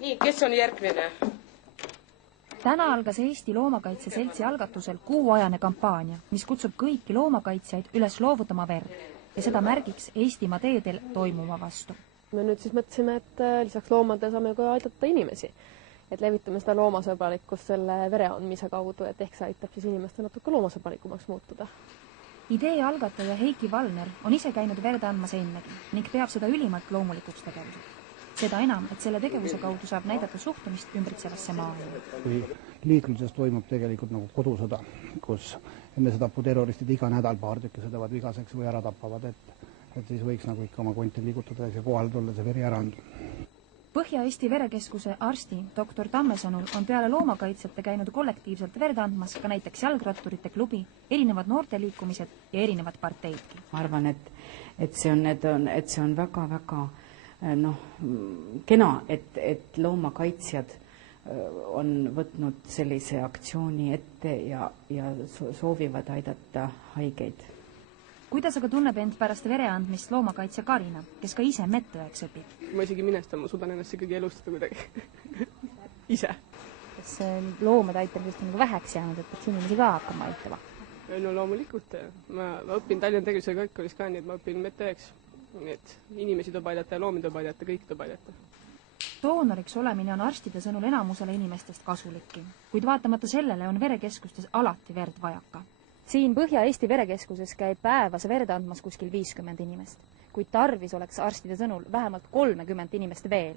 Nii, kes on järgmine? Täna algas Eesti Loomakaitse Seltsi algatusel kuuajane kampaania, mis kutsub kõiki loomakaitsjaid üles loovutama verd ja seda märgiks Eestimaa teedel toimuma vastu. Me nüüd siis mõtlesime, et lisaks loomade saame ka aidata inimesi. Et levitame seda loomasõbralikkust selle vere andmise kaudu, et ehk see aitab siis inimeste natuke loomasõbralikumaks muutuda. Idee algataja Heiki Valner on ise käinud verd andmas ennegi ning peab seda ülimalt loomulikuks tegevuseks. Seda enam, et selle tegevuse kaudu saab näidata suhtumist ümbritsevasse maailma. Kui liikluses toimub tegelikult nagu kodusõda, kus enesetapputerroristid iga nädal paar tükki sõdavad vigaseks või ära tapavad, et siis võiks nagu ikka oma konti liigutada ja kohale tulla see veri ära anda. Põhja-Eesti Verekeskuse arsti Dr. Tamme sõnul on peale loomakaitsjate käinud kollektiivselt verd andmas ka näiteks jalgratturite klubi, erinevad noorteliikumised ja erinevad parteidki. Ma arvan, et see on väga-väga kena, et loomakaitsjad on võtnud sellise aktsiooni ette ja soovivad aidata haigeid. Kuidas aga tunneb end pärast vere andmist loomakaitsja Karina, kes ka ise medõeks õpib? Kui ma isegi minestan, ma suudan ennast ikkagi elustada kuidagi. Ise. Kas loomade aitamisest on väheks jäänud, et peaks inimesi ka hakkama aitama? No loomulikult. Ma õpin Tallinna Tervishoiukõrgkoolis ka, nii et ma õpin medõeks. Nii et inimesi tuleb aidata ja loomi tuleb aidata, kõik tuleb aidata. Doonoriks olemine on arstide sõnul enamusele inimestest kasulikki, kuid vaatamata sellele on verekeskustes alati verd vajaka. Siin Põhja-Eesti Verekeskuses käib päevas verd andmas kuskil 50 inimest, kuid tarvis oleks arstide sõnul vähemalt 30 inimest veel.